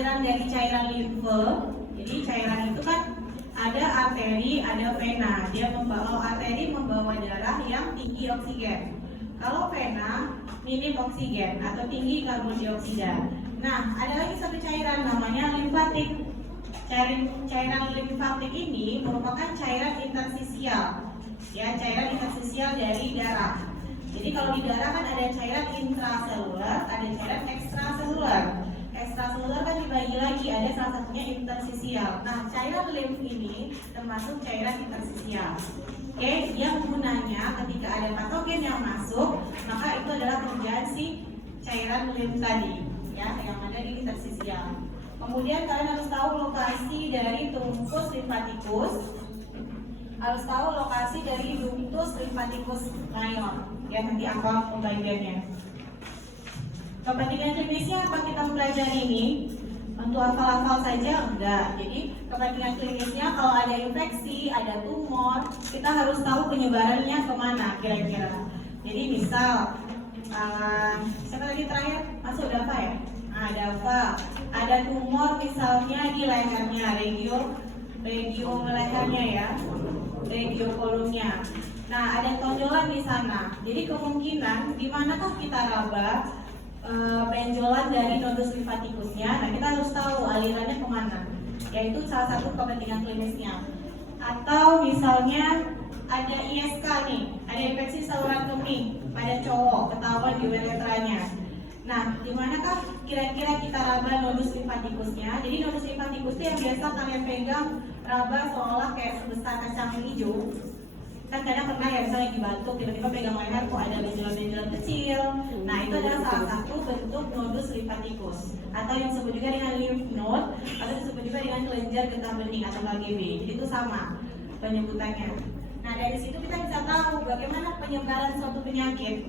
aliran dari cairan limfe. Jadi cairan itu kan ada arteri, ada vena. Dia membawa arteri membawa darah yang tinggi oksigen. Kalau vena minim oksigen atau tinggi karbon dioksida. Nah, ada lagi satu cairan namanya limfatik. Cairan limfatik ini merupakan cairan interstisial. Ya, cairan interstisial dari darah. Jadi kalau di darah kan ada cairan intraseluler, ada cairan ekstraseluler. Ekstraseluler kan dibagi lagi, ada salah satunya interstisial. Nah, cairan limf ini termasuk cairan interstisial. Oke, dia gunanya ketika ada patogen yang masuk, maka itu adalah kerjaan si cairan limf tadi, ya, yang ada di interstisial. Kemudian kalian harus tahu lokasi dari ductus lymphaticus. Harus tahu lokasi dari ductus lymphaticus mayor. Ya, nanti apa pembagiannya. Kepentingan klinisnya apa kita mempelajari ini? Untuk hafal-hafal saja enggak. Jadi kepentingan klinisnya kalau ada infeksi, ada tumor, kita harus tahu penyebarannya kemana kira-kira. Jadi misal, siapa tadi terakhir? Masuk Dava ya? Dava. Ada tumor misalnya di lehernya, regio lehernya ya, regio kolumnya. Nah, ada tonjolan di sana. Jadi kemungkinan di manakah kita raba benjolan dari nodus limfaticusnya? Nah, kita harus tahu alirannya kemana. Yaitu salah satu kepentingan klinisnya. Atau misalnya ada ISK nih, ada infeksi saluran kemih pada cowok, ketahuan di uretranya. Nah, di manakah kira-kira kita raba nodus limfaticusnya? Jadi nodus limfaticus itu yang biasa kalian pegang, raba seolah kayak sebesar kacang hijau. Kan kadang pernah ya misalnya dibatuk, tiba-tiba pegang leher kok ada benjolan-benjolan kecil. Nah, itu adalah salah satu bentuk nodus limfaticus, atau yang disebut juga dengan lymph node, atau disebut juga dengan kelenjar getah bening atau KGB. Jadi itu sama penyebutannya. Nah, dari situ kita bisa tahu bagaimana penyebaran suatu penyakit.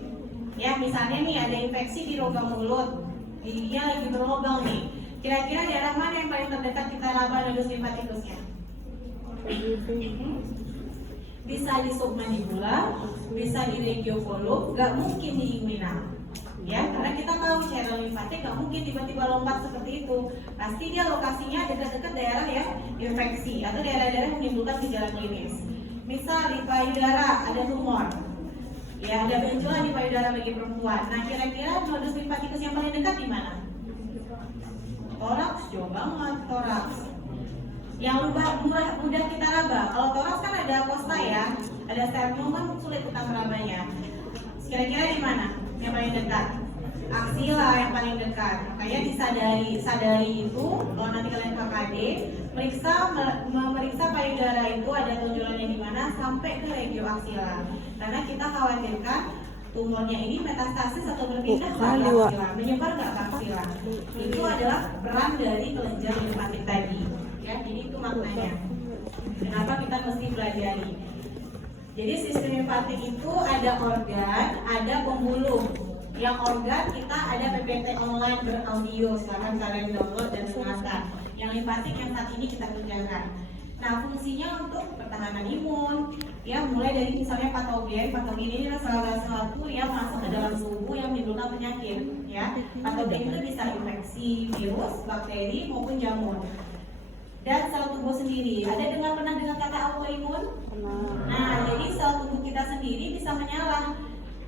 Ya, misalnya nih ada infeksi di rongga mulut, giginya lagi berlubang nih. Kira-kira daerah mana yang paling terdekat kita raba nodus limfaticusnya? Bisa di submandibular, bisa di regio kolum, nggak mungkin di inguinal. Ya, karena kita tahu cairan limfatik nggak mungkin tiba-tiba lompat seperti itu. Pasti dia lokasinya dekat-dekat daerah ya infeksi atau daerah-daerah yang menimbulkan gejala klinis. Misal di payudara ada tumor, ya ada benjolan di payudara bagi perempuan. Nah, kira-kira nodus limfaticus yang paling dekat di mana? Toraks, jauh banget toraks. Yang mudah kita raba. Kalau toraks kan ada kosta ya, ada sternum kan sulit kita merabanya. Kira-kira di mana yang paling dekat? Aksila yang paling dekat. Makanya disadari itu kalau nanti kalian KKD, memeriksa payudara itu ada tonjolannya di mana sampai ke regio aksila. Karena kita khawatirkan tumornya ini metastasis atau berpindah ke aksila, menyebar ke aksila. Itu adalah peran dari kelenjar limfatik tadi. Ya, jadi itu maknanya. Kenapa kita mesti pelajari? Jadi sistem limfatik itu ada organ, ada pembuluh. Yang organ kita ada PPT online beraudio, silahkan kalian download dan dengarkan. Yang limfatik yang saat ini kita kerjakan. Nah, fungsinya untuk pertahanan imun, ya mulai dari misalnya patogen ini adalah salah satu yang masuk ke dalam tubuh yang menimbulkan penyakit. Ya, patogen itu bisa infeksi, virus, bakteri maupun jamur. Dan sel tubuh sendiri, pernah dengar kata autoimun? Nah, jadi sel tubuh kita sendiri bisa menyala.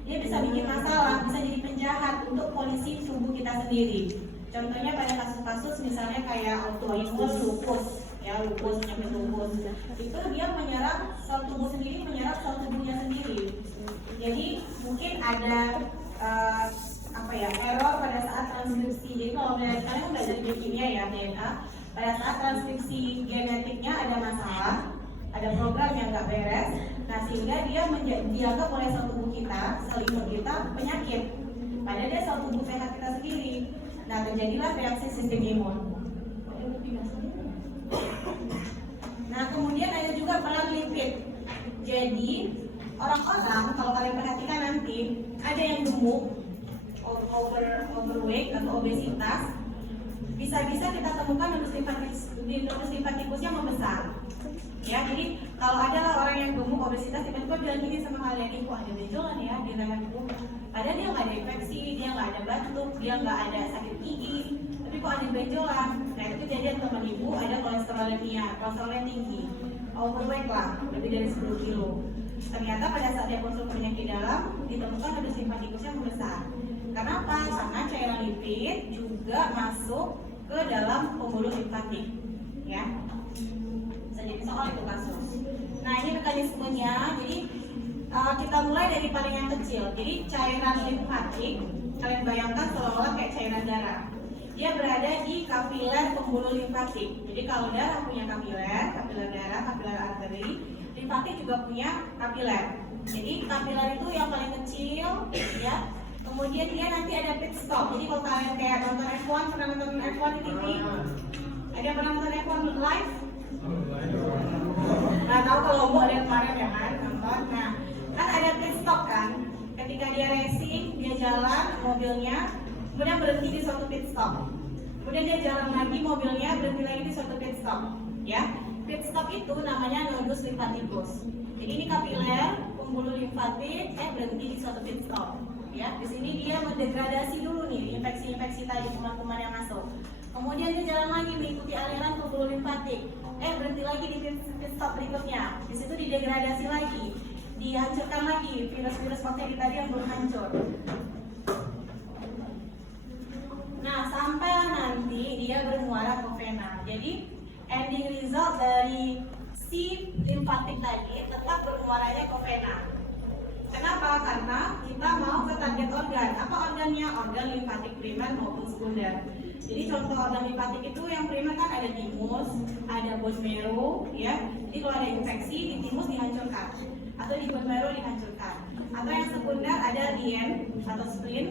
Dia bisa bikin masalah, bisa jadi penjahat untuk kondisi tubuh kita sendiri. Contohnya pada kasus-kasus misalnya kayak autoimun lupus, ya lupus, penyakit lupus. Itu dia menyerang sel tubuh sendiri, menyerang sel tubuhnya sendiri. Jadi mungkin ada error pada saat transkripsi. Jadi kalau kalian belajar biokimia ya DNA, pada saat transkripsi genetiknya ada masalah, ada program yang nggak beres, nah sehingga dia dianggap oleh sel tubuh kita, sel imun kita penyakit, padahal dia sel tubuh sehat kita sendiri. Nah, terjadilah reaksi sistem imun. Nah, kemudian ada juga peran lipid. Jadi orang-orang kalau kalian perhatikan nanti ada yang gemuk, overweight atau obesitas, bisa-bisa kita temukan nodus limfatikusnya membesar. Ya, jadi kalau ada orang yang gemuk obesitas tiba-tiba bilang gini sama kalian, kok ada benjolan ya di leherku. Padahal dia nggak ada infeksi, dia nggak ada batuk, dia nggak ada sakit gigi, tapi kok ada benjolan. Nah, jadi teman ibu ada kolesterolnya tinggi, overweight lah, lebih dari 10 kilo. Ternyata pada saat dia konsul penyakit dalam ditemukan nodus limfatikusnya membesar. Kenapa? Karena cairan lipid juga masuk ke dalam pembuluh limfatik, ya. Bisa jadi soal itu kasus. Nah, ini mekanismenya. Jadi kita mulai dari paling yang kecil. Jadi cairan limfatik, kalian bayangkan seolah-olah kayak cairan darah. Dia berada di kapiler pembuluh limfatik. Jadi kalau darah punya kapiler darah, kapiler arteri, limfatik juga punya kapiler. Jadi kapiler itu yang paling kecil, ya. Kemudian dia nanti ada pit stop. Jadi kalau kalian kayak nonton F1, pernah nonton F1 di TV? Ada pernah nonton F1 live? Nah, tahu kalau mau ada kemarin ya kan nonton. Nah, kan ada pit stop kan. Ketika dia racing, dia jalan mobilnya, kemudian berhenti di suatu pit stop. Kemudian dia jalan lagi mobilnya, berhenti lagi di suatu pit stop. Ya, pit stop itu namanya nodus limfatikus. Jadi ini kapiler pembuluh limfatik, berhenti di suatu pit stop. Ya, di sini dia mendegradasi dulu nih infeksi-infeksi tadi kuman-kuman yang masuk. Kemudian dia jalan lagi mengikuti aliran pembuluh limfatik. Berhenti lagi di pit stop berikutnya. Di situ didegradasi lagi, dihancurkan lagi virus-virus bakteri tadi yang belum hancur. Nah, sampailah nanti dia bermuara ke vena. Jadi ending result dari si limfatik tadi tetap bermuaranya ke vena. Kenapa? Karena kita mau ke target organ. Apa organnya? Organ limfatik primer maupun sekunder. Jadi contoh organ limfatik itu yang primer kan ada timus, ada bone marrow, ya. Jadi kalau ada infeksi di timus dihancurkan, atau di bone marrow dihancurkan. Atau yang sekunder ada lien atau spleen,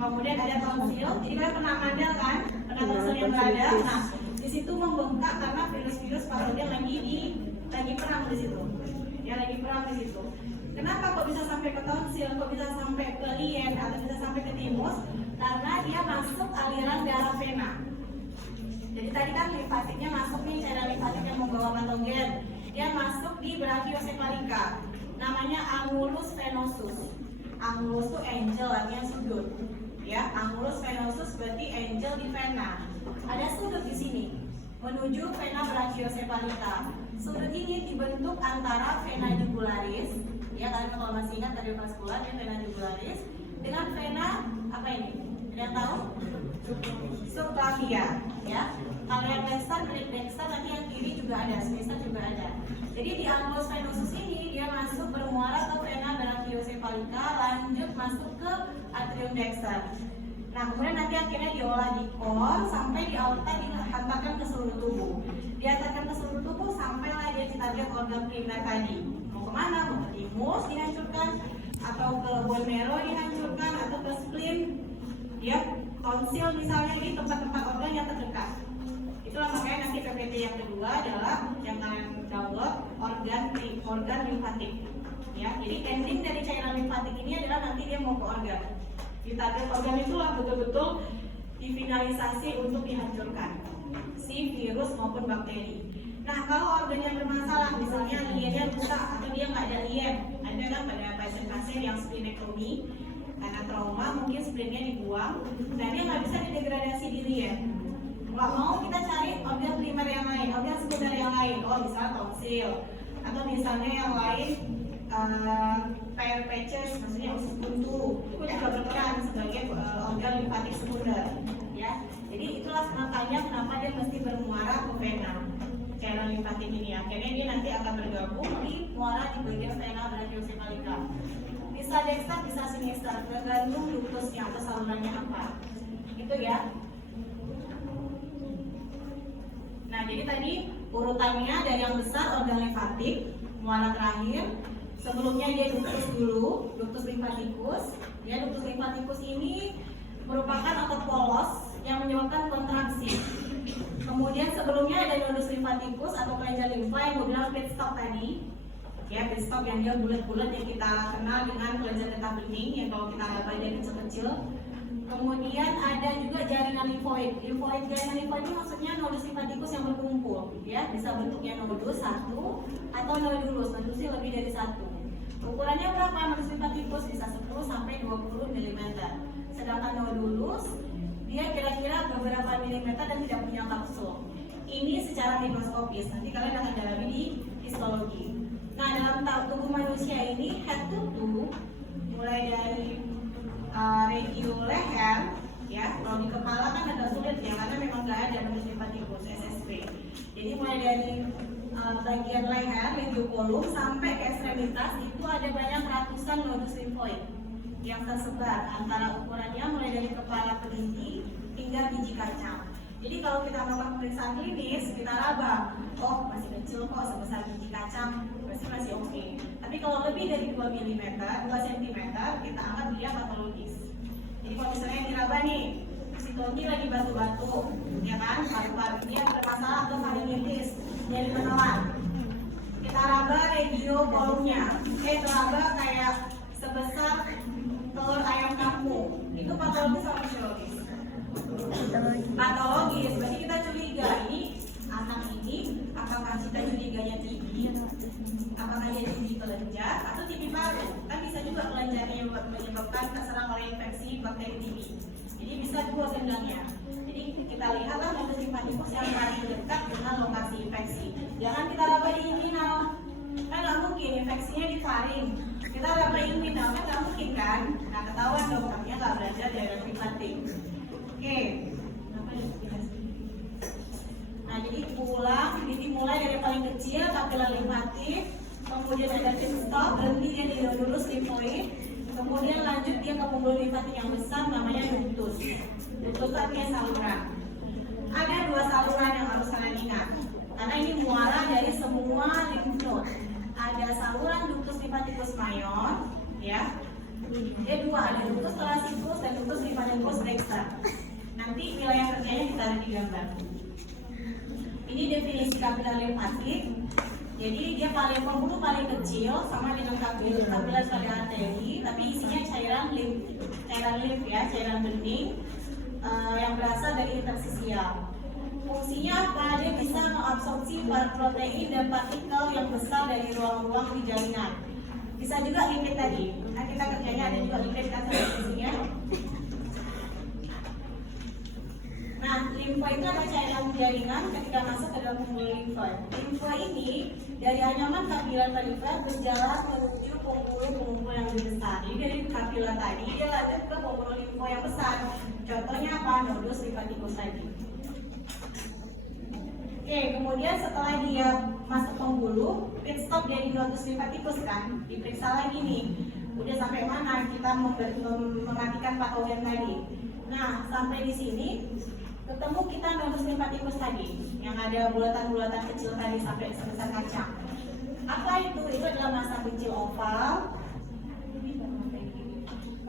kemudian ada tonsil. Jadi kalian pernah mandal kan? Pernah tonsil yang berada. Nah, di situ membengkak karena virus-virus patogen lagi perang di situ. Ya, lagi perang di situ. Kenapa kok bisa sampai ke tonsil, kok bisa sampai ke lien, atau bisa sampai ke timus? Karena dia masuk aliran darah vena. Jadi tadi kan limfatiknya masuk nih, cairan limfatik yang membawa patogen. Dia masuk di brachiosephalika. Namanya angulus venosus. Angulus itu angel, artinya sudut. Ya, angulus venosus berarti angel di vena. Ada sudut di sini menuju vena brachiosephalika. Sudut ini dibentuk antara vena jugularis, ya kalian kalau masih ingat tadi vaskular, ya vena jugularis dengan vena apa ini? Ada yang tahu? Subclavia, ya. Kalau yang dexter, dexter nanti yang kiri juga ada, semester juga ada. Jadi di angulus venosus ini dia masuk bermuara ke vena brachiosephalika, lanjut masuk ke atrium dexter. Nah, kemudian nanti akhirnya diolah di core sampai di aorta dihantarkan ke seluruh tubuh. Dihantarkan ke seluruh tubuh sampailah dia di target organ primer tadi. Mau kemana? Mau ke timus dihancurkan, atau ke bone marrow dihancurkan, atau ke spleen, ya, tonsil misalnya. Ini tempat-tempat organ yang terdekat. Itulah makanya nanti PPT yang kedua adalah yang kalian download organ limfatik. Ya, jadi ending dari cairan limfatik ini adalah nanti dia mau ke organ. Di target organ itulah betul-betul difinalisasi untuk dihancurkan si virus maupun bakteri. Nah, kalau organ yang bermasalah, misalnya liennya rusak atau dia nggak ada lien, ada kan pada pasien-pasien yang splenektomi karena trauma, mungkin splennya dibuang dan dia nggak bisa didegradasi di lien. Nggak mau kita cari organ primer yang lain, organ sekunder yang lain. Oh, misalnya tonsil atau misalnya yang lain pair patches, maksudnya usus buntu, itu juga berperan sebagai organ limfatik sekunder, ya. Jadi itulah makanya kenapa dia mesti bermuara ke vena cairan limfatik ini. Akhirnya dia nanti akan bergabung di muara di bagian vena brachiosephalika. Bisa dexter, bisa sinister, tergantung lupusnya atau salurannya apa. Itu ya. Nah, jadi tadi urutannya dari yang besar organ limfatik, muara terakhir. Sebelumnya dia ductus dulu, ductus limfatikus. Ya, ductus limfatikus ini merupakan otot polos yang menyebabkan kontraksi. Kemudian sebelumnya ada nodus limfatikus atau kelenjar limfa yang gue bilang pit stop tadi. Ya, pit stop yang dia bulat-bulat yang kita kenal dengan kelenjar getah bening yang kalau kita lihat dia kecil-kecil. Kemudian ada juga jaringan limfoid. Jaringan limfoid ini maksudnya nodus limfatikus yang berkumpul, ya, bisa bentuknya nodus satu atau nodulus. Nodusnya lebih dari satu. Ukurannya berapa nodus limfatikus? Bisa 10 sampai 20 mm. Sedangkan nodulus dia kira-kira beberapa milimeter dan tidak punya kapsul. secara mikroskopis. Nanti kalian akan dalami di histologi. Nah, dalam tubuh manusia ini head to toe, mulai dari regio leher, ya. Kalau di kepala kan agak sulit ya, karena memang nggak ada nodus limfatikus SSP. Jadi mulai dari bagian leher, regio kolum sampai ke ekstremitas itu ada banyak ratusan nodus limfoid yang tersebar, antara ukurannya mulai dari kepala peniti hingga biji kacang. Jadi kalau kita melakukan pemeriksaan klinis, kita raba, oh masih kecil kok, sebesar biji kacang, pasti masih oke. Tapi kalau lebih dari 2 mm, 2 cm, kita anggap dia patologis. Jadi kalau misalnya diraba nih, sitoki lagi batu-batu, ya kan, paru-paru dia bermasalah atau faringitis, jadi menelan. Kita raba regio kolumnya, raba kayak sebesar telur ayam kampung, itu patologis atau fisiologis? Patologis, berarti kita curigai anak ini, apakah kita curiganya TB, apakah dia TB kelenjar atau TB paru? Kan bisa juga kelenjarnya menyebabkan terserang oleh infeksi bakteri TB. Jadi bisa dua gendangnya. Jadi kita lihatlah nodus limfatikus yang paling dekat dengan lokasi infeksi. Jangan kita raba di inguinal, kan nggak mungkin infeksinya di faring. Kita raba inguinal kan nggak mungkin kan? Nah ketahuan dokternya nggak belajar daerah limfatik. Oke. Nah jadi pulang, dimulai dari paling kecil kapiler limfatik, kemudian ada pit stop, berhenti dia di nodulus limfoid, kemudian lanjut dia ke pembuluh limfatik yang besar namanya ductus. Ductus artinya saluran. Ada 2 saluran yang harus kalian ingat, karena ini muara dari semua lymph node. Ada saluran ductus limfatikus mayor, ya. Dia 2, ada ductus thoracic dan ductus limfatikus dexter. Nanti wilayah kerjanya ditaruh di gambar. Ini definisi kapiler limfatik. Jadi dia pembuluh paling kecil sama dengan kapiler pada arteri, tapi isinya cairan limf ya, cairan bening yang berasal dari interstisial. Fungsinya apa? Dia bisa mengabsorpsi protein dan partikel yang besar dari ruang-ruang di jaringan. Bisa juga lipid tadi. Nah kita kerjanya ada juga lipid kan fungsinya. Nah, limfa itu ada cairan jaringan ketika masuk ke dalam pembuluh limfa. Limfa ini dari anyaman kapiler perifer berjalan menuju pembuluh-pembuluh yang lebih besar. Jadi dari kapiler tadi dia lanjut ke pembuluh limfa yang besar. Contohnya apa? Nodus limfatikus tadi. Oke, kemudian setelah dia masuk pembuluh, pit stop dari nodus limfatikus kan, diperiksa lagi nih. Udah sampai mana kita mematikan patogen tadi. Nah, sampai di sini ketemu kita nodus limfatikus tadi yang ada bulatan-bulatan kecil tadi sampai sebesar kacang. Apa itu? Itu adalah massa kecil oval.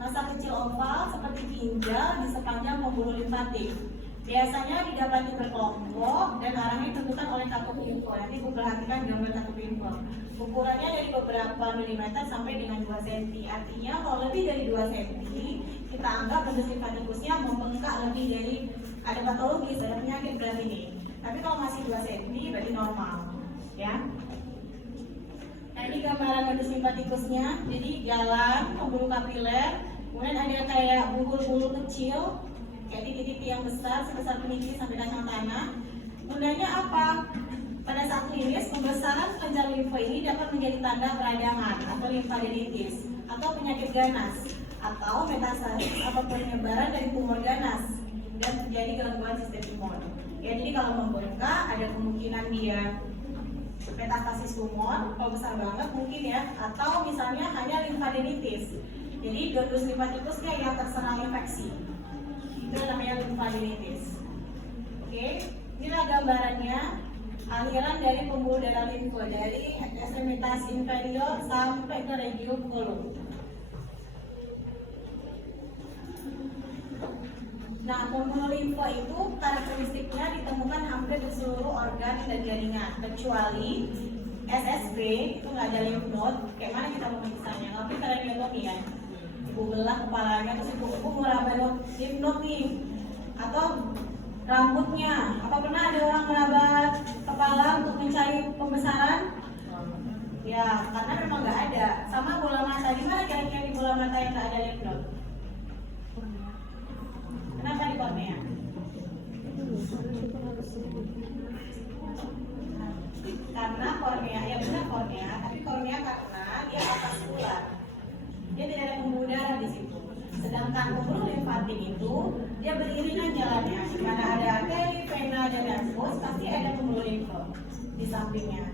Massa kecil oval seperti ginjal di sepanjang pembuluh limfatik. Biasanya didapati berkelompok dan arahnya ditentukan oleh katup info. Nanti perhatikan gambar katup info. Ukurannya dari beberapa milimeter sampai dengan 2 cm. Artinya kalau lebih dari 2 cm, kita anggap nodus limfatikusnya membengkak lebih dari, ada patologis, ada penyakit berarti ini. Tapi kalau masih 2 cm berarti normal, ya. Nah ini gambaran nodus limfatikusnya. Jadi jalan pembuluh kapiler, kemudian ada kayak bulur-bulur kecil, kayak titik-titik yang besar sebesar peniti sampai kacang tanah. Gunanya apa? Pada saat klinis, pembesaran kelenjar limfa ini dapat menjadi tanda peradangan atau limfadenitis atau penyakit ganas atau metastasis atau penyebaran dari tumor ganas dan terjadi gangguan sistem imun. Ya, jadi kalau membengkak ada kemungkinan dia metastasis tumor, kalau besar banget mungkin ya, atau misalnya hanya limfadenitis. Jadi nodus limfatikusnya yang terserang infeksi. Itu namanya limfadenitis. Oke, inilah gambarannya. Aliran dari pembuluh darah limfa dari ekstremitas inferior sampai ke regio kolum. Nah, pembuluh limfa itu karakteristiknya ditemukan hampir di seluruh organ dan jaringan, kecuali SSB itu nggak ada lymph node. Kayak mana kita mau misalnya? Tapi kalian lihat ya, ibu belah kepalanya terus ibu meraba lymph node nih, atau rambutnya. Apa pernah ada orang meraba kepala untuk mencari pembesaran? Ya, karena memang nggak ada. Sama bola mata, di mana kira-kira di bola mata yang nggak ada lymph node? Kenapa di kornea? limfatik itu dia beriringan jalannya. Di mana ada arteri, vena, dan nervus, pasti ada pembuluh limfa di sampingnya.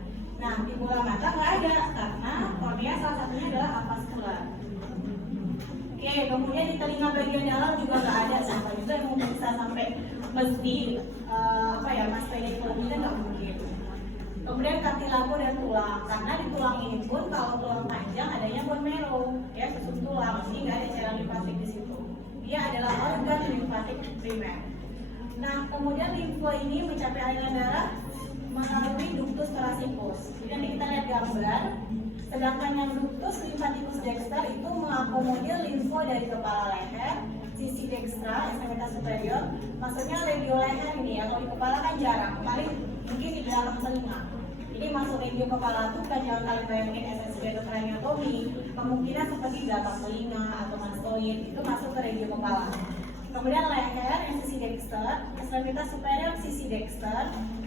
Nah, di bola mata nggak ada karena kornea salah satunya adalah avaskular. Oke, kemudian di telinga bagian dalam juga nggak ada sampai itu yang bisa sampai mesti mastectomy kan nggak mungkin. Kemudian kartilago dan tulang, karena di tulang ini pun kalau tulang panjang adanya bone marrow, ya susun tulang, jadi nggak ada cairan limfatik di situ. Dia adalah organ limfatik primer. Nah, kemudian limfa ini mencapai aliran darah melalui ductus thoracicus. Jadi nanti kita lihat gambar. Sedangkan yang ductus lymphaticus dexter itu mengakomodir limfa dari kepala leher, sisi dextra, ekstremitas superior, maksudnya regio leher ini ya. Kalau di kepala kan jarang, paling mungkin di belakang telinga. Jadi masuk regio kepala itu kan jangan kalian bayangin SSD atau craniotomy, kemungkinan seperti belakang telinga atau mastoid itu masuk ke regio kepala. Kemudian leher yang sisi dexter, ekstremitas superior sisi dexter,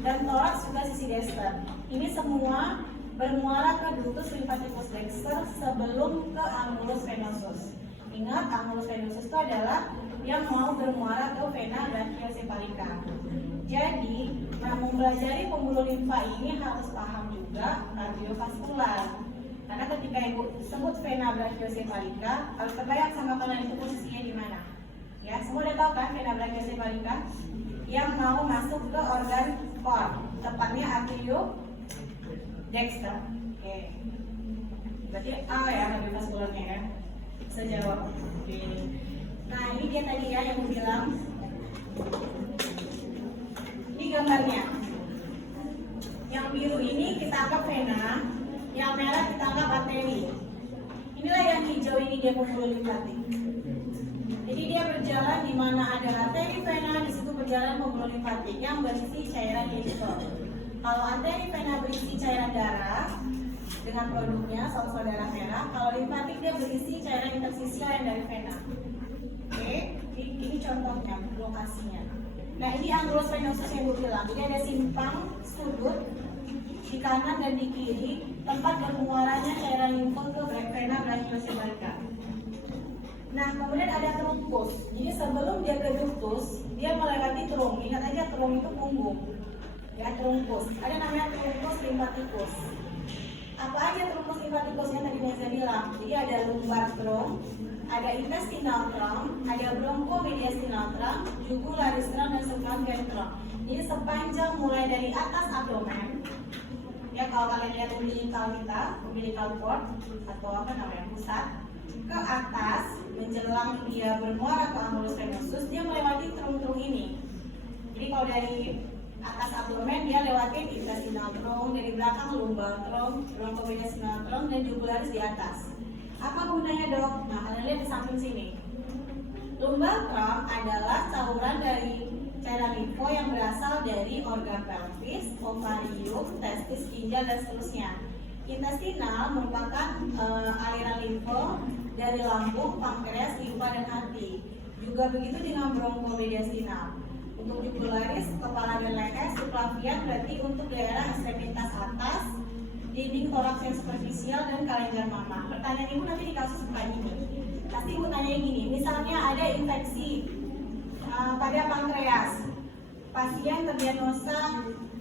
dan toraks juga sisi dexter. Ini semua bermuara ke ductus lymphaticus dexter sebelum ke angulus venosus. Ingat, angulus venosus itu adalah yang mau bermuara ke vena brachiocephalica. Jadi, mempelajari pembuluh limfa ini harus paham juga kardiovaskular. Karena ketika ibu sebut vena brachiocephalica, harus terbayang sama kalian itu posisinya di mana? Ya, semua udah tahu kan vena brachiocephalica yang mau masuk ke organ core, tepatnya arterio dexter. Oke. Berarti A ya kardiovaskularnya ya. Bisa jawab. Oke. Nah, ini dia tadi ya yang bilang. Ini gambarnya. Yang biru ini kita anggap vena, yang merah kita anggap arteri. Inilah yang hijau ini dia pembuluh limfatik. Jadi dia berjalan di mana ada arteri vena, di situ berjalan pembuluh limfatik yang berisi cairan limfa. Kalau arteri vena berisi cairan darah dengan produknya saudara merah, kalau limfatik dia berisi cairan interstisial yang dari vena. Oke, ini contohnya lokasinya. Nah, ini angulus venosus yang gue bilang. Jadi ada simpang sudut di kanan dan di kiri tempat bermuaranya cairan limfa ke vena brachiocephalica. Nah, kemudian ada truncus. Jadi sebelum dia ke ductus, dia melewati trunk. Ingat aja trunk itu punggung. Ya, truncus. Ada namanya truncus lymphaticus. Apa aja truncus lymphaticus yang tadi saya bilang? Jadi ada lumbar trunk, ada intestinal trunk, ada bronchomediastinal trunk, jugularis trunk, dan subclavian trunk. Jadi sepanjang mulai dari atas abdomen, ya kalau kalian lihat umbilical kita, umbilical cord atau apa namanya pusat, ke atas menjelang dia bermuara ke angulus venosus, dia melewati trunk-trunk ini. Jadi kalau dari atas abdomen dia lewatin intestinal trunk, dari belakang lumbar trunk, bronchomediastinal trunk, dan jugularis di atas. Apa gunanya dok? Nah, kalian lihat di samping sini. Lumbar trunk adalah saluran dari cairan limfa yang berasal dari organ pelvis, ovarium, testis, ginjal, dan seterusnya. Intestinal merupakan aliran limfa dari lambung, pankreas, limfa, dan hati. Juga begitu dengan bronchomediastinal. Untuk jugularis, kepala dan leher, subclavian berarti untuk daerah ekstremitas atas, dinding toraks yang superficial, dan kelenjar mama. Pertanyaan ibu nanti di kasus bukan ini. Pasti ibu tanya gini, misalnya ada infeksi pada pankreas, pasien terdiagnosa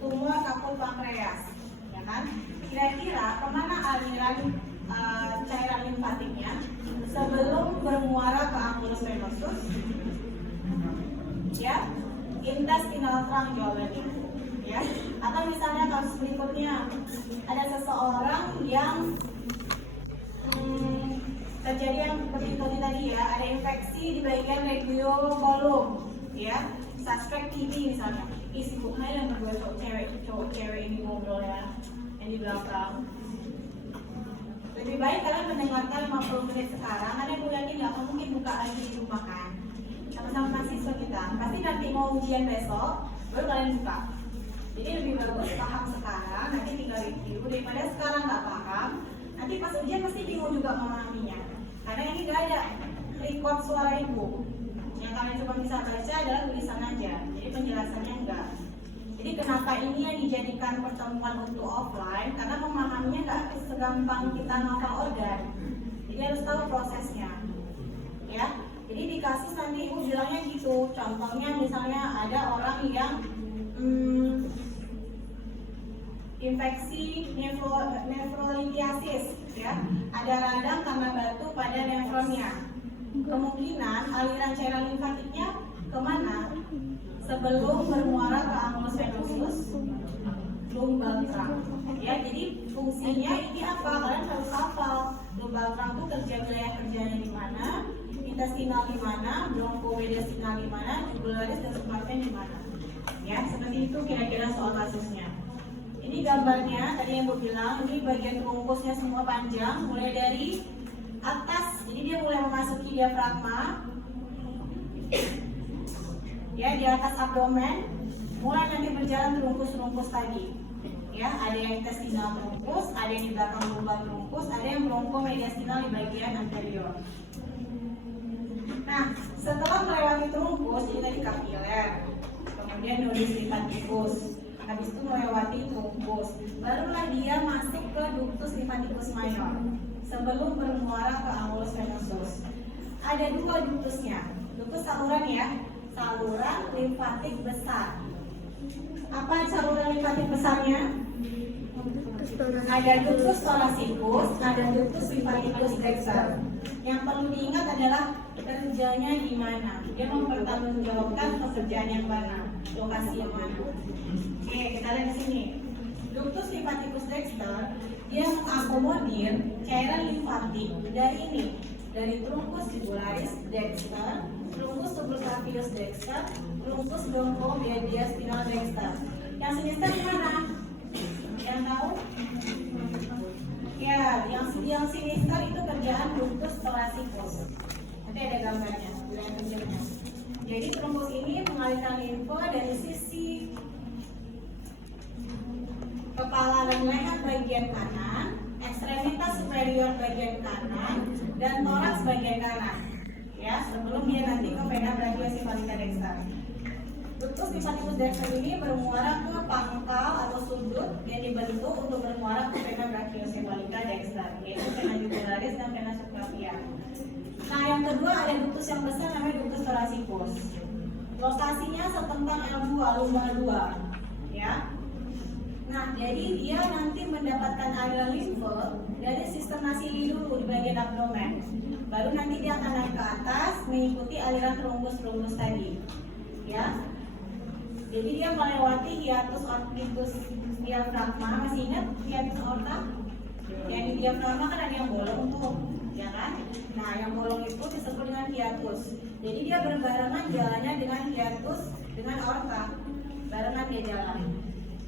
tumor kapsul pankreas, ya kan? Kira-kira kemana aliran cairan limfatiknya sebelum bermuara ke angulus venosus? Ya, intestinal trunk jawabannya. Ya, atau misalnya kasus berikutnya ada seseorang yang terjadi yang seperti tadi ya, ada infeksi di bagian regio kolum, ya, suspek TB misalnya. Isi bukannya yang berdua cowok cewek ini ngobrol ya, yang di belakang. Lebih baik kalian mendengarkan 50 menit sekarang, karena gue yakin nggak akan mungkin buka lagi di rumah kan. Sama-sama mahasiswa kita, pasti nanti mau ujian besok, baru kalian buka. Jadi lebih bagus paham sekarang, nanti tinggal review daripada sekarang nggak paham. Nanti pas ujian pasti bingung juga memahaminya. Karena ini nggak ada record suara ibu. Yang kalian cuma bisa baca adalah tulisan aja. Jadi penjelasannya enggak. Jadi kenapa ini yang dijadikan pertemuan untuk offline? Karena memahaminya nggak segampang kita ngapal organ. Jadi harus tahu prosesnya. Ya. Jadi di kasus nanti ibu bilangnya gitu, contohnya misalnya ada orang yang infeksi nefrolitiasis, ya, ada radang karena batu pada nefronnya. Kemungkinan aliran cairan limfatiknya kemana? Sebelum bermuara ke angulus venosus lumbal trunk. Ya, jadi fungsinya ini apa? Kalian harus hafal. Lumbal trunk itu wilayah kerjanya di mana, intestinal di mana, bronkomediastinal di mana, jugularis dan subclavian di mana. Ya, seperti itu kira-kira soal kasusnya. Ini gambarnya, tadi yang gue bilang, ini bagian trungkusnya semua panjang, mulai dari atas, jadi dia mulai memasuki diafragma, ya, di atas abdomen, mulai nanti berjalan trungkus-trungkus tadi. Ya, ada yang intestinal trungkus, ada yang di belakang lumbal trungkus, ada yang bronkomediastinal di bagian anterior. Nah, setelah melewati trungkus, jadi tadi kapiler, kemudian nodus limfaticus, habis itu melewati trungkus, barulah dia masuk ke ductus limfaticus mayor sebelum bermuara ke angulus venosus. Ada dua ductusnya, ductus saluran ya, saluran limfatik besar. Apa saluran limfatik besarnya? Ada ductus thoracicus, ada ductus limfaticus dexter. Yang perlu diingat adalah kerjanya di mana. Dia mempertanggungjawabkan pekerjaan yang mana, lokasi yang mana. Oke, kita lihat di sini. Ductus limfaticus dexter dia mengakomodir cairan limfatik dari ini, dari trunkus jugularis dexter, trunkus subclavius dexter, trunkus bronchomediastinal dexter. Yang sinister di mana? Yang tahu? Ya, yang sinister itu kerjaan ductus thoracicus. Nanti ada gambarnya, wilayah kerjanya. Jadi trunkus ini mengalirkan limfa dari sisi kepala dan leher bagian kanan, ekstremitas superior bagian kanan, dan toraks bagian kanan. Ya, sebelum dia nanti ke vena brachiosimphatica dexter. Ductus limfaticus dexter ini bermuara ke pangkal atau sudut yang dibentuk untuk bermuara ke vena brachiosimphatica dexter, yaitu vena jugularis dan vena subclavian. Nah, yang kedua ada ductus yang besar namanya ductus thoracicus. Lokasinya setentang L2, lumbal 2, ya. Nah, jadi dia nanti mendapatkan aliran limfa dari sistem nasili dulu di bagian abdomen. Baru nanti dia akan naik ke atas mengikuti aliran trunkus-trunkus tadi. Ya. Jadi dia melewati hiatus orbitus diafragma, masih ingat hiatus aorta? Yang di diafragma kan ada yang bolong tuh, ya kan? Nah, yang bolong itu disebut dengan hiatus. Jadi dia berbarengan jalannya dengan hiatus dengan aorta. Barengan dia jalan.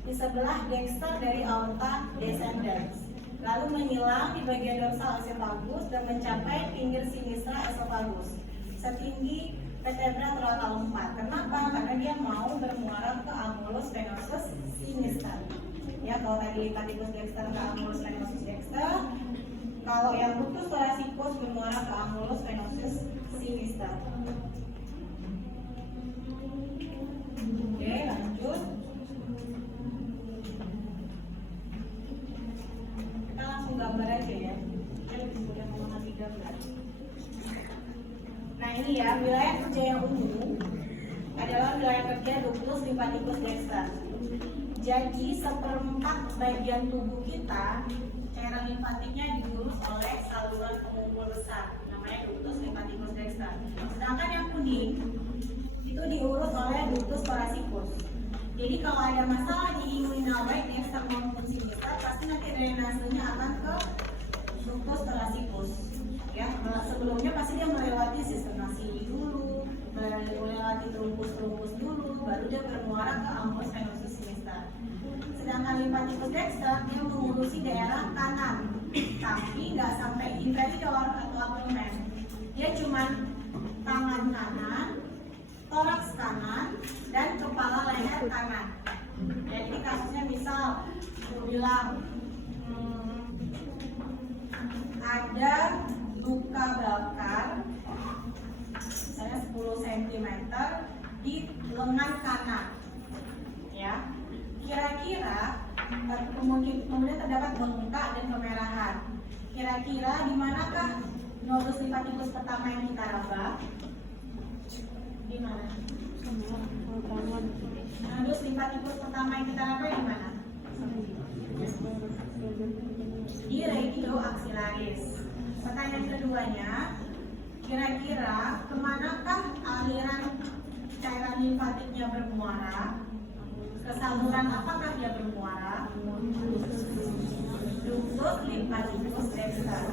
Di sebelah dexter dari aorta descendens, lalu menyilang di bagian dorsal esophagus dan mencapai pinggir sinistra esophagus setinggi vertebra thoracal 4. Kenapa? Karena dia mau bermuara ke angulus venosus sinistra. Ya, kalau tadi limfaticus dexter ke angulus venosus dexter, kalau yang ductus thoracicus bermuara ke angulus venosus sinistra. Oke, lanjut. Gambar aja ya, kita lebih mudah memahami gambar. Nah, ini ya, wilayah kerja yang umum adalah wilayah kerja ductus limfaticus dexter. Jadi seperempat bagian tubuh kita cairan limfatiknya diurus oleh saluran pengumpul besar, namanya ductus limfaticus dexter. Sedangkan yang kuning itu diurus oleh ductus thoracicus. Jadi kalau ada masalah di inguinal baik di eksternal maupun sinistra, pasti nanti drainasenya akan ke ductus thoracicus. Ya, sebelumnya pasti dia melewati sistem nasili dulu, melewati trunkus-trunkus dulu, baru dia bermuara ke angulus venosus sinistra. Sedangkan limfaticus dexter dia mengurusi daerah kanan, tapi nggak sampai inferior atau abdomen. Dia cuma tangan kanan, toraks kanan, dan kepala leher kanan. Jadi kasusnya misal aku bilang ada luka bakar misalnya 10 cm di lengan kanan, ya, kira-kira kemudian terdapat bengkak dan kemerahan. Kira-kira di manakah nodus limfaticus pertama yang kita raba? Di mana? Nodus limfatikus pertama yang kita rapai di mana? Di regio axillaris. Pertanyaan keduanya, kira-kira kemanakah aliran cairan limfatiknya bermuara? Ke saluran apakah dia bermuara? Ductus lymphaticus dexter.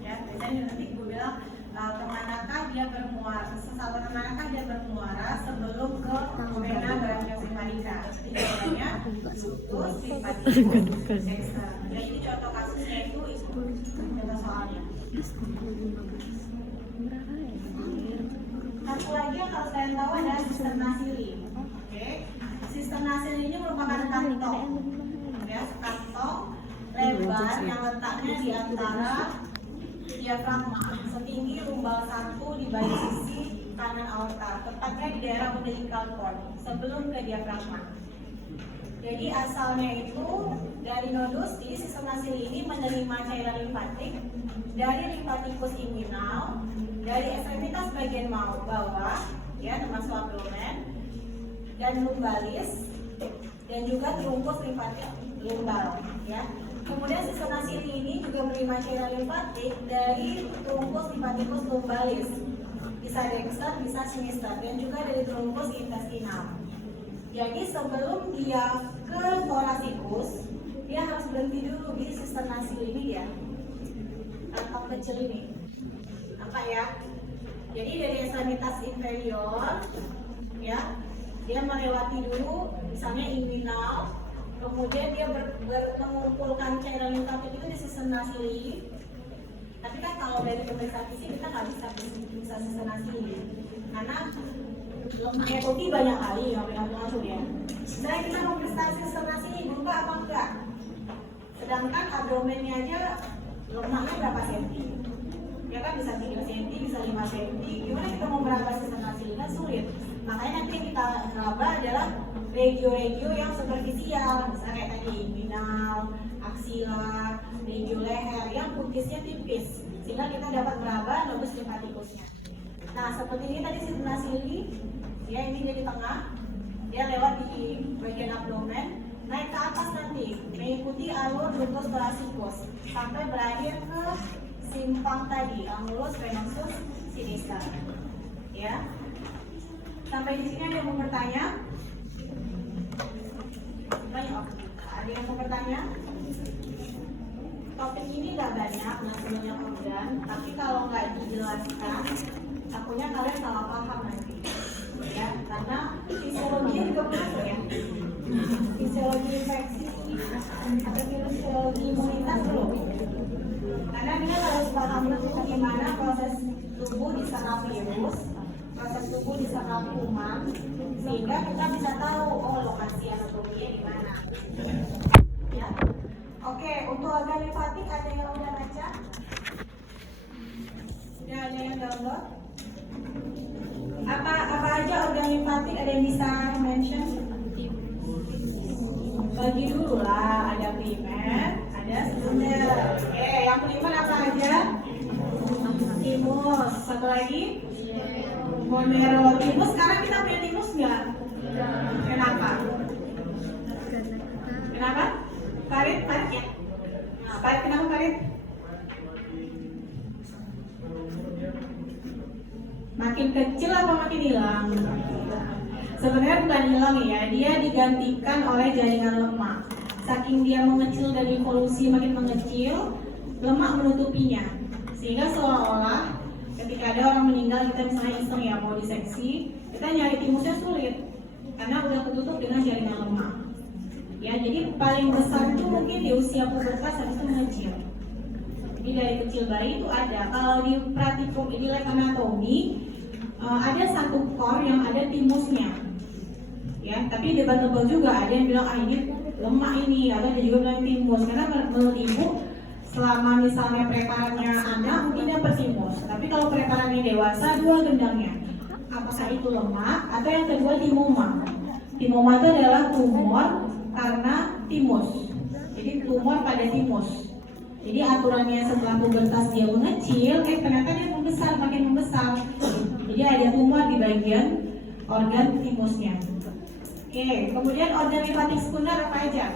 Ya, biasanya nanti gue bilang kemanakah dia bermuara? Saluran manakah dia bermuara sebelum ke vena brachiosimphanica? Jawabannya ductus lymphaticus dexter. Dan ini contoh kasusnya itu contoh soalnya. Satu lagi yang harus kalian tahu adalah sistem Nasili. Oke, sistem Nasili ini merupakan kantong, ya, kantong lebar yang letaknya di antara diafragma setinggi lumbal 1 di balik sisi kanan aorta, tepatnya di daerah umbilical cord sebelum ke diafragma. Jadi asalnya itu dari nodus, jadi sistem Nasili ini menerima cairan limfatik dari limfatikus inguinal, dari ekstremitas bagian bawah, ya, termasuk abdomen dan lumbalis, dan juga trunkus limfatik lumbal, ya. Kemudian sistem Nasili ini juga menerima cairan limfatik dari trunkus limfatikus lumbalis, bisa dexter, bisa sinister, dan juga dari trunkus intestinal. Jadi sebelum dia ke thoracikus, dia harus berhenti dulu di sistem Nasili ini, ya, kantong kecil ini. Apa ya? Jadi dari ekstremitas inferior, ya, dia melewati dulu misalnya inguinal, kemudian dia mengumpulkan cairan limfatik itu di sistem Nasili. Tapi kan kalau dari pemeriksaan fisik kita nggak bisa sistem Nasili, karena lemaknya putih banyak kali, nggak boleh langsung, ya. Misalnya kita mau periksa sistem Nasili berubah apa enggak? Sedangkan abdomennya aja lemaknya berapa senti? Ya kan bisa 3 cm, bisa 5 cm. Gimana kita mau meraba sistem Nasili? Kan sulit. Makanya nanti yang kita meraba adalah regio-regio yang superficial, misalnya kayak tadi inguinal, aksilar, regio leher yang kutisnya tipis, sehingga kita dapat meraba nodus limfatikusnya. Nah, seperti ini tadi sistem Nasili, ya, ini dia di tengah, dia lewat di bagian abdomen, naik ke atas nanti, mengikuti alur ductus thoracikus sampai berakhir ke simpang tadi, annulus venosus sinister, ya. Sampai di sini ada yang mau bertanya? Banyak. Ada yang mau bertanya? Topik ini nggak banyak, nggak sebanyak organ, tapi kalau nggak dijelaskan, takutnya kalian salah paham nanti, ya. Karena fisiologi juga masuk, ya. Fisiologi infeksi atau fisiologi imunitas belum. Karena dia harus paham dulu gimana proses tubuh diserang virus, proses tubuh diserang kuman, sehingga kita bisa tahu lokasi anatominya di mana. Ya. Oke, untuk organ limfatik ada yang udah baca? Sudah ada yang download? Apa aja organ limfatik ada yang bisa mention? Bagi dulu lah, ada primer, ada sekunder. Oke, yang primer apa aja? Timus. Satu lagi? Bone timus. Sekarang kita punya timus nggak? Kenapa? Kenapa? Parit ya? Nah, parit kenapa parit? Makin kecil apa makin hilang? Sebenarnya bukan hilang, ya, dia digantikan oleh jaringan lemak. Saking dia mengecil dan evolusi makin mengecil, lemak menutupinya. Sehingga seolah-olah ketika ada orang meninggal, kita misalnya iseng, ya, mau diseksi, kita nyari timusnya sulit karena udah ketutup dengan jaringan lemak. Ya, jadi paling besar itu mungkin di usia pubertas, habis itu mengecil. Jadi dari kecil bayi itu ada. Kalau di praktikum di lab anatomi ada satu core yang ada timusnya, ya. Tapi debatable juga, ada yang bilang ini lemak ini, ada juga bilang timus. Karena menurut ibu, selama misalnya preparannya anak mungkin dia timus, tapi kalau preparannya dewasa dua gendangnya. Apakah itu lemak atau yang kedua timoma? Timoma itu adalah tumor karena timus. Jadi tumor pada timus. Jadi aturannya setelah pubertas dia mengecil, ternyata dia membesar, makin membesar. Jadi ada tumor di bagian organ timusnya. Oke, kemudian organ limfatik sekunder apa aja?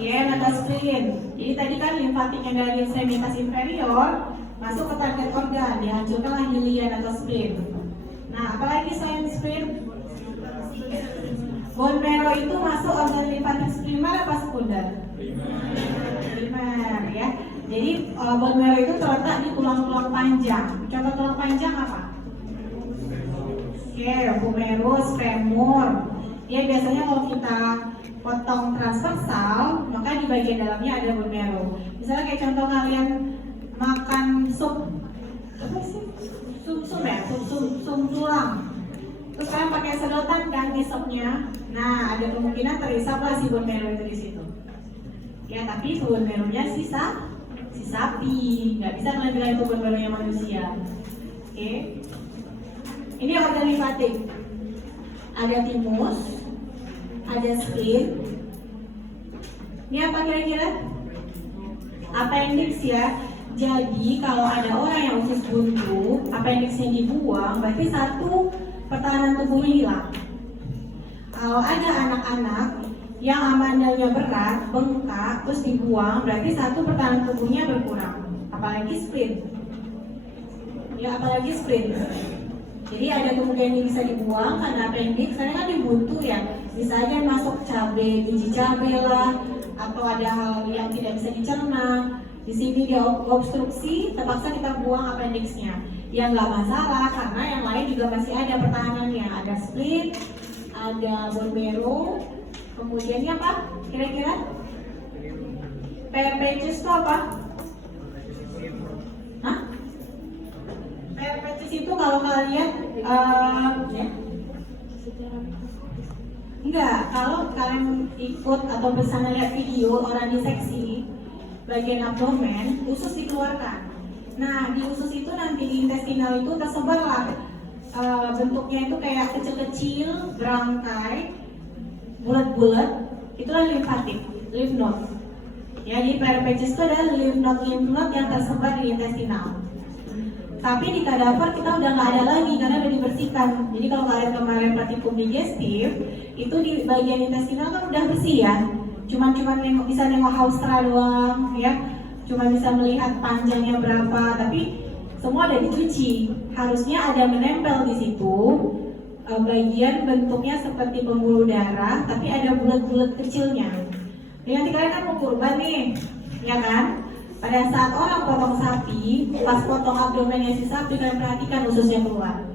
Lien atau spleen. Jadi tadi kan limfatik yang dari ekstremitas inferior masuk ke target organ, dihancurkanlah di lien atau spleen. Nah, apalagi selain spleen? Bone marrow itu masuk organ limfatik primer apa sekunder? Primer ya. Jadi bone marrow itu terletak di tulang-tulang panjang. Contoh tulang panjang apa? Oke, humerus, femur. Ya biasanya kalau kita potong transversal, maka di bagian dalamnya ada bone marrow. Misalnya kayak contoh kalian makan sup, apa sih? Sum ya, sum tulang. Terus kalian pakai sedotan kan ngisepnya. Nah, ada kemungkinan terisaplah si bone marrow itu di situ. Ya, tapi bone marrow-nya si sapi, nggak bisa kalian bilang itu bone marrow-nya manusia. Oke. Ini organ limfatik. Ada timus, ada spleen. Ini apa kira-kira? Appendix ya. Jadi kalau ada orang yang usus buntu, appendixnya dibuang, berarti satu pertahanan tubuhnya hilang. Kalau ada anak-anak yang amandalnya berat, bengkak, terus dibuang, berarti satu pertahanan tubuhnya berkurang. Apalagi spleen. Ya, apalagi spleen. Jadi ada kemungkinan yang bisa dibuang karena appendix, karena kan buntu ya. Bisa aja masuk cabai, biji cabai lah, atau ada hal yang tidak bisa dicerna. Di sini dia obstruksi, terpaksa kita buang appendixnya. Ya nggak masalah karena yang lain juga masih ada pertahanannya. Ada spleen, ada bone marrow, kemudian ini apa? Kira-kira? Perpetuous itu apa? Hah? Perpetuous itu kalau kalian ya? Enggak, kalau kalian ikut atau bersama lihat video orang diseksi bagian abdomen, usus dikeluarkan. Nah, di usus itu nanti di intestinal itu tersebarlah bentuknya itu kayak kecil-kecil, berangkai, bulat-bulat. Itulah limfatik, lymph node. Ya, jadi perpetuous itu adalah lymph node yang tersebar di intestinal. Tapi di kadaver kita udah nggak ada lagi karena udah dibersihkan. Jadi kalau kalian kemarin praktikum digestif, itu di bagian intestinal kan udah bersih ya. Cuman bisa nengok haustra doang ya. Cuma bisa melihat panjangnya berapa, tapi semua ada dicuci. Harusnya ada menempel di situ bagian bentuknya seperti pembuluh darah, tapi ada bulat-bulat kecilnya. Jadi nanti kalian kan mau kurban nih, ya kan? Pada saat orang potong sapi, pas potong abdomennya si sapi, kalian perhatikan ususnya keluar.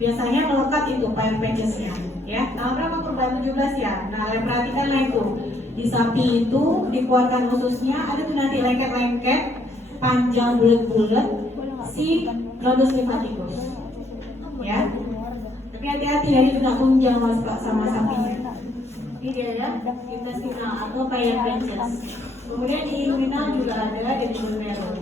Biasanya melekat itu perpetuous-nya, ya. Tanggal berapa kurban 17 ya? Nah, kalian perhatikanlah itu. Di sapi itu dikeluarkan ususnya, ada tuh nanti lengket-lengket, panjang bulat-bulat, si nodus limfaticus, ya. Tapi hati-hati ya, itu nggak kunjang sama sapinya. Ini dia ya, intestinal atau perpetuous. Kemudian di inguinal juga ada di bone marrow.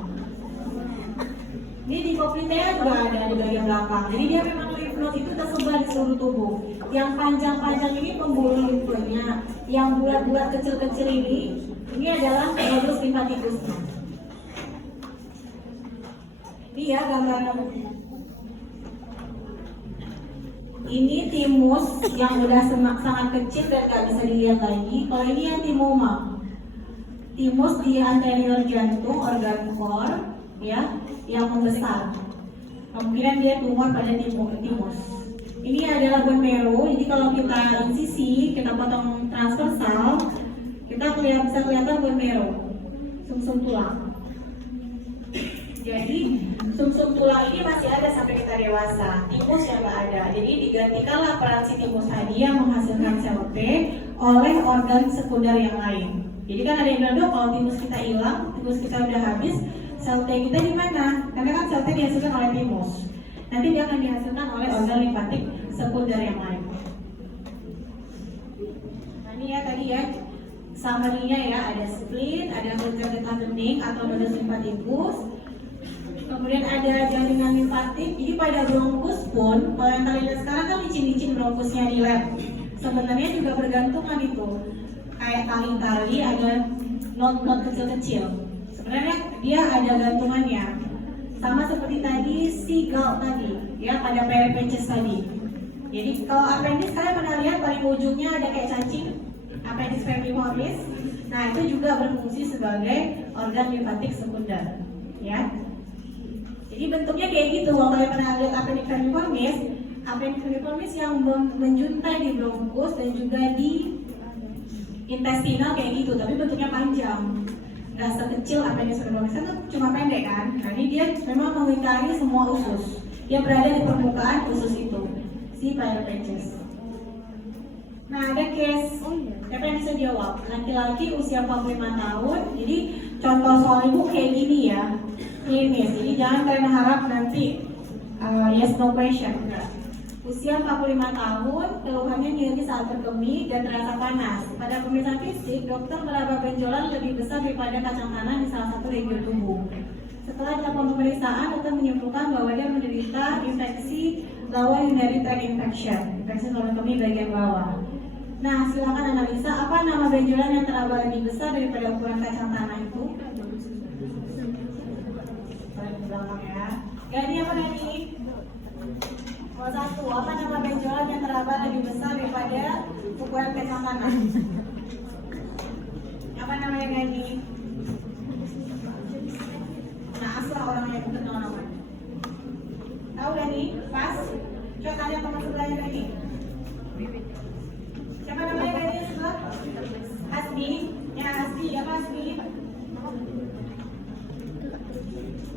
Ini di poplitea juga ada di bagian belakang. Jadi dia memang lymph node itu tersebar di seluruh tubuh. Yang panjang-panjang ini pembuluh limfonya, yang bulat-bulat kecil-kecil ini adalah nodus limfaticus. Ini ya gambaran. Ini timus yang udah sangat kecil dan nggak bisa dilihat lagi. Kalau ini yang timoma. Timus di anterior jantung, organ core, ya, yang membesar. Kemungkinan dia tumor pada timus. Ini adalah bone marrow. Jadi kalau kita insisi, kita potong transversal, kita bisa kelihatan bone marrow, sumsum tulang. Jadi sumsum tulang ini masih ada sampai kita dewasa. Timus yang nggak ada. Jadi digantikanlah peran si timus tadi yang menghasilkan sel T oleh organ sekunder yang lain. Jadi kan ada yang bilang, dok kalau timus kita hilang, timus kita udah habis, sel T kita di mana? Karena kan sel T dihasilkan oleh timus. Nanti dia akan dihasilkan oleh organ limfatik sekunder yang lain. Nah ini ya tadi ya, summary-nya ya, ada spleen, ada filtrate bening atau nodus limfaticus, kemudian ada jaringan limfatik. Jadi pada bronkus pun, kalau yang kalian lihat sekarang kan licin-licin bronkusnya di lab. Sebenarnya juga bergantungan itu. Kayak tali-tali ada not kecil-kecil. Sebenarnya dia ada gantungannya. Sama seperti tadi seagull tadi, ya pada periapaces tadi. Jadi kalau appendix kalian pernah lihat paling ujungnya ada kayak cacing, appendix vermiformis. Nah itu juga berfungsi sebagai organ limfatik sekunder, ya. Jadi bentuknya kayak gitu. Kalau kalian pernah lihat appendix vermiformis yang menjuntai di bronkus dan juga di intestinal kayak gitu, tapi bentuknya panjang. Nggak sekecil appendix vermiformis itu cuma pendek kan? Nah ini dia memang mengitari semua usus. Dia berada di permukaan usus itu, si periapaces. Nah ada case, siapa yang bisa jawab? Laki-laki usia 45 tahun. Jadi contoh soal ibu kayak gini ya, klinis. Jadi jangan kalian harap nanti yes no question. Enggak. Usia 45 tahun, keluhannya nyeri saat berkemih dan terasa panas. Pada pemeriksaan fisik, dokter meraba benjolan lebih besar daripada kacang tanah di salah satu region tubuh. Setelah dilakukan pemeriksaan, dokter menyimpulkan bahwa dia menderita infeksi lower urinary tract infection, infeksi saluran kemih bagian bawah. Nah, silakan analisa apa nama benjolan yang teraba lebih besar daripada ukuran kacang tanah itu. Di belakang ya. Gani apa Gani? Nomor 1, apa nama benjolan yang teraba lebih besar daripada ukuran kacang tanah? Apa namanya Gani? Nah, asal orang yang kenal namanya. Tahu Gani? Pas? Coba tanya teman sebelahnya Gani. Siapa namanya Gani sebelah? Hasbi? Ya Hasbi, apa Hasbi?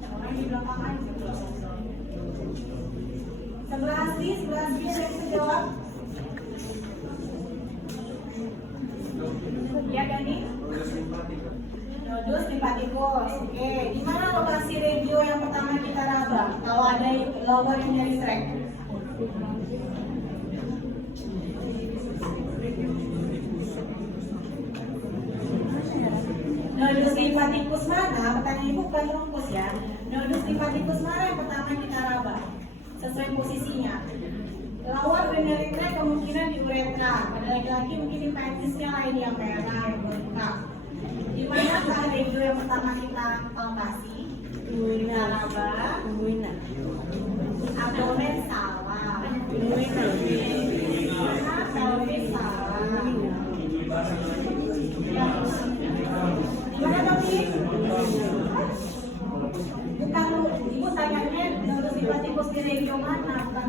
Orang di belakang aja. Sebelah Hasbi ada yang bisa jawab? Ya Gani? Nodus limfatikus. Oke, di mana lokasi regio yang pertama kita raba? Kalau ada lower urinary tract. Nodus limfatikus mana? Pertanyaan ibu bukan bronkus ya. Nodus limfatikus mana yang pertama kita raba? Sesuai posisinya. Lower urinary tract kemungkinan di uretra. Pada laki-laki mungkin di penisnya lain yang merah, yang bengkak. Di mana regio yang pertama kita palpasi? Kita raba. Abdomen salah. Pelvis salah. Gimana dong Ibu? Bukan ibu tanyanya nodus limfatikus di regio mana? Bukan